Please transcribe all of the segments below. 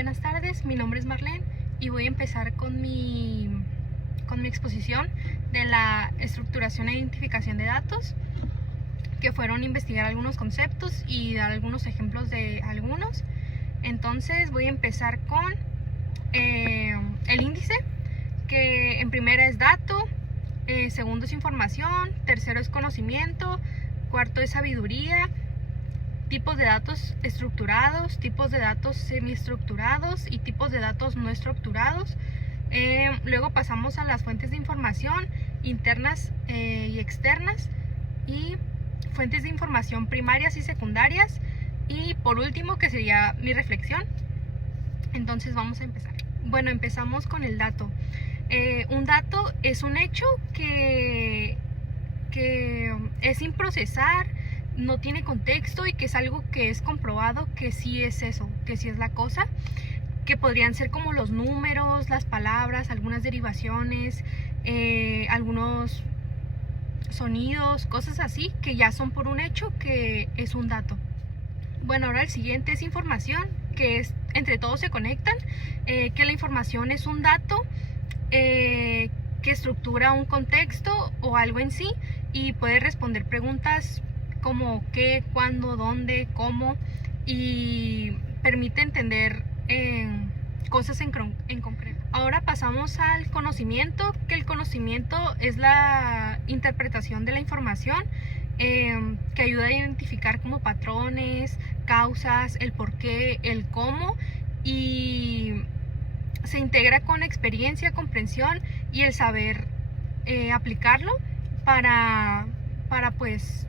buenas tardes. Mi nombre es Marlene y voy a empezar con mi exposición de la estructuración e identificación de datos, que fueron investigar algunos conceptos y dar algunos ejemplos de algunos. Entonces voy a empezar con el índice, que en primera es dato, segundo es información, tercero es conocimiento, cuarto es sabiduría, tipos de datos estructurados, tipos de datos semiestructurados y tipos de datos no estructurados. Luego pasamos a las fuentes de información internas y externas, y fuentes de información primarias y secundarias, y por último, que sería mi reflexión. Entonces vamos a empezar. Bueno, empezamos con el dato. Un dato es un hecho que es sin procesar, no tiene contexto y que es algo que es comprobado que sí es eso, que sí es la cosa, que podrían ser como los números, las palabras, algunas derivaciones, algunos sonidos, cosas así, que ya son por un hecho que es un dato. Bueno, ahora el siguiente es información, que es entre todos se conectan, que la información es un dato que estructura un contexto o algo en sí y puede responder preguntas como qué, cuándo, dónde, cómo, y permite entender cosas en concreto. Ahora pasamos al conocimiento, que el conocimiento es la interpretación de la información, que ayuda a identificar como patrones, causas, el por qué, el cómo, y se integra con experiencia, comprensión y el saber aplicarlo para pues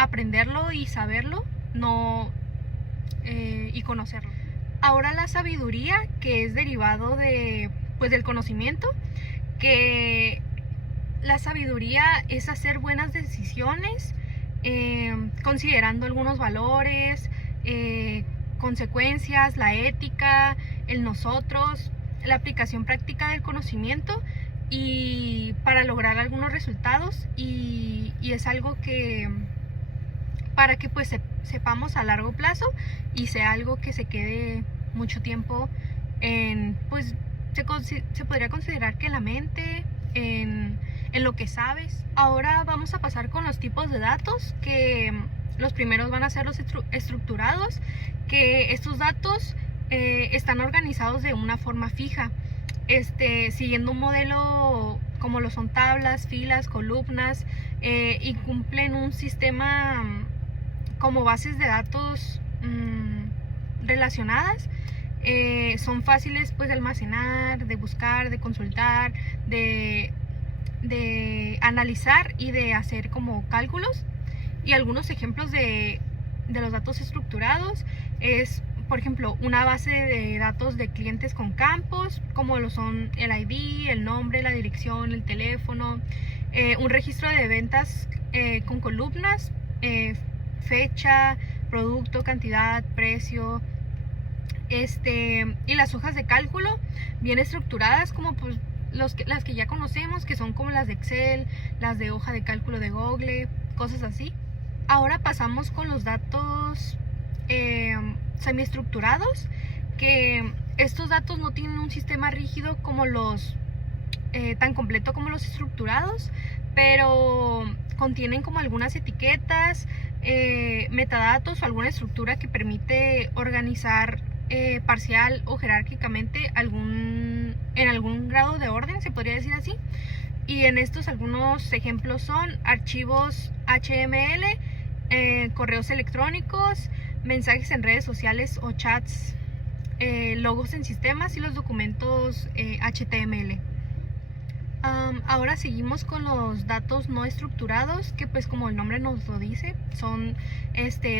aprenderlo y saberlo, y conocerlo. Ahora la sabiduría, que es derivado del conocimiento, que la sabiduría es hacer buenas decisiones considerando algunos valores, consecuencias, la ética, el nosotros, la aplicación práctica del conocimiento y para lograr algunos resultados, y es algo que para que pues sepamos a largo plazo y sea algo que se quede mucho tiempo pues se podría considerar que la mente, en lo que sabes. Ahora vamos a pasar con los tipos de datos, que los primeros van a ser los estructurados, que estos datos están organizados de una forma fija, siguiendo un modelo como lo son tablas, filas, columnas, y cumplen un sistema como bases de datos relacionadas. Son fáciles pues de almacenar, de buscar, de consultar, de analizar y de hacer como cálculos. Y algunos ejemplos de los datos estructurados es, por ejemplo, una base de datos de clientes con campos, como lo son el ID, el nombre, la dirección, el teléfono, un registro de ventas con columnas, fecha, producto, cantidad, precio, y las hojas de cálculo bien estructuradas, como pues las que ya conocemos, que son como las de Excel, las de hoja de cálculo de Google, cosas así. Ahora pasamos con los datos semiestructurados, que estos datos no tienen un sistema rígido como tan completo como los estructurados, pero contienen como algunas etiquetas, metadatos o alguna estructura que permite organizar parcial o jerárquicamente en algún grado de orden, se podría decir así. Y en estos algunos ejemplos son archivos HTML, correos electrónicos, mensajes en redes sociales o chats, logos en sistemas y los documentos HTML. Ahora seguimos con los datos no estructurados, que pues como el nombre nos lo dice, son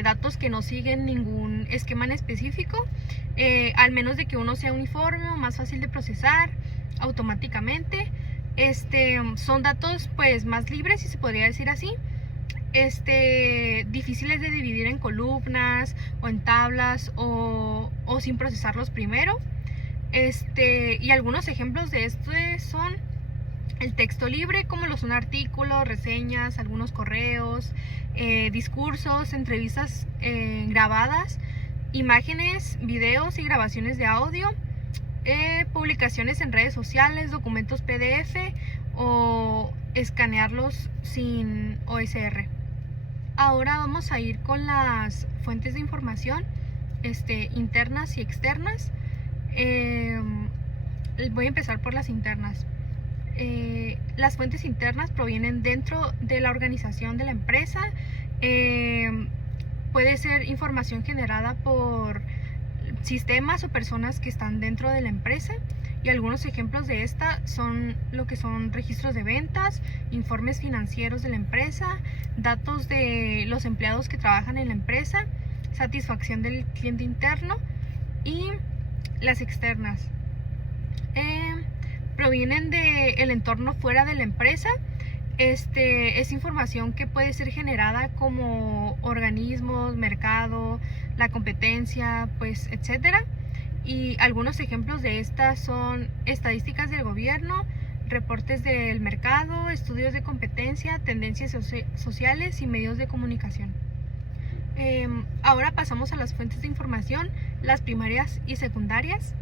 datos que no siguen ningún esquema en específico, al menos de que uno sea uniforme o más fácil de procesar automáticamente. Son datos pues más libres, si se podría decir así, difíciles de dividir en columnas o en tablas o sin procesarlos primero. Y algunos ejemplos de esto son el texto libre, como lo son artículos, reseñas, algunos correos, discursos, entrevistas grabadas, imágenes, videos y grabaciones de audio, publicaciones en redes sociales, documentos PDF o escanearlos sin OSR. Ahora vamos a ir con las fuentes de información internas y externas. Voy a empezar por las internas. Las fuentes internas provienen dentro de la organización de la empresa. Puede ser información generada por sistemas o personas que están dentro de la empresa, y algunos ejemplos de esta son lo que son registros de ventas, informes financieros de la empresa, datos de los empleados que trabajan en la empresa, satisfacción del cliente interno. Y las externas provienen del entorno fuera de la empresa. Es información que puede ser generada como organismos, mercado, la competencia, pues, etcétera. Y algunos ejemplos de estas son estadísticas del gobierno, reportes del mercado, estudios de competencia, tendencias sociales y medios de comunicación. Ahora pasamos a las fuentes de información, las primarias y secundarias.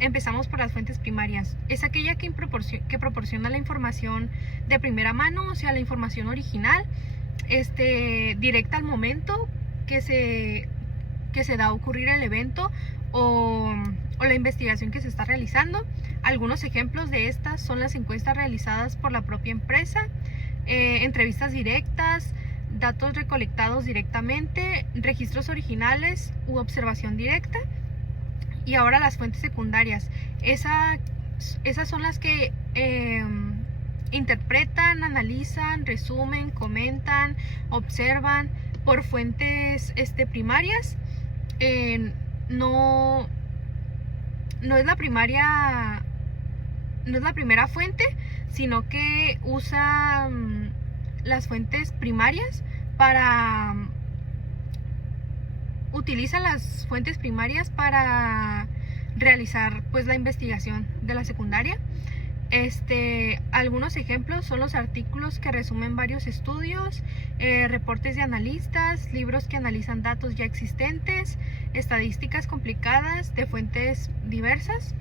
Empezamos por las fuentes primarias. Es aquella que proporciona la información de primera mano, o sea, la información original, directa al momento que se da a ocurrir el evento o la investigación que se está realizando. Algunos ejemplos de estas son las encuestas realizadas por la propia empresa, entrevistas directas, datos recolectados directamente, registros originales u observación directa. Y ahora las fuentes secundarias. Esas son las que interpretan, analizan, resumen, comentan, observan. Por fuentes primarias, no es la primera fuente, sino que usa las fuentes primarias utiliza las fuentes primarias para realizar, pues, la investigación de la secundaria. Algunos ejemplos son los artículos que resumen varios estudios, reportes de analistas, libros que analizan datos ya existentes, estadísticas complicadas de fuentes diversas.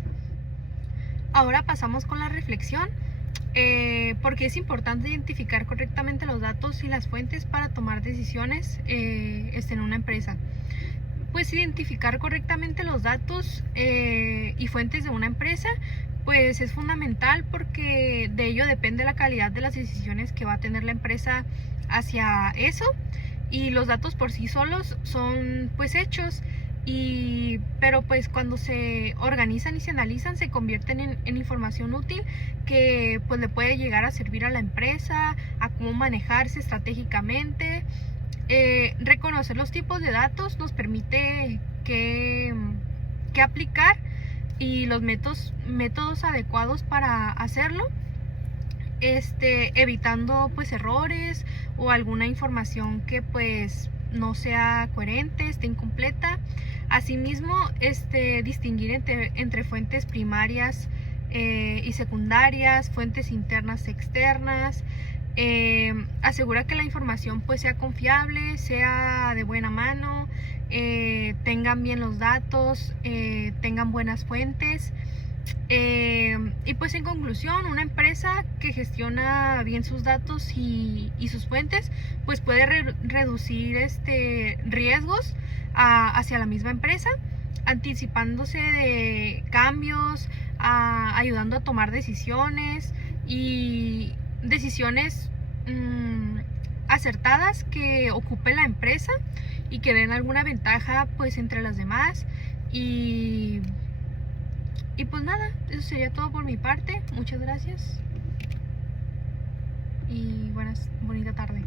Ahora pasamos con la reflexión, porque es importante identificar correctamente los datos y las fuentes para tomar decisiones en una empresa. Pues identificar correctamente los datos y fuentes de una empresa, pues es fundamental, porque de ello depende la calidad de las decisiones que va a tener la empresa hacia eso. Y los datos por sí solos son, pues, hechos, pero pues cuando se organizan y se analizan se convierten en información útil que, pues, le puede llegar a servir a la empresa, a cómo manejarse estratégicamente. Reconocer los tipos de datos nos permite qué aplicar y los métodos adecuados para hacerlo, evitando, pues, errores o alguna información que, pues, no sea coherente, esté incompleta. Asimismo, distinguir entre fuentes primarias y secundarias, fuentes internas y externas. Asegura que la información, pues, sea confiable, sea de buena mano, tengan bien los datos, tengan buenas fuentes. Y pues, en conclusión, una empresa que gestiona bien sus datos y sus fuentes, pues, puede reducir riesgos hacia la misma empresa, anticipándose de cambios, ayudando a tomar decisiones acertadas que ocupe la empresa y que den alguna ventaja, pues, entre las demás. Y pues nada, eso sería todo por mi parte. Muchas gracias y bonita tarde.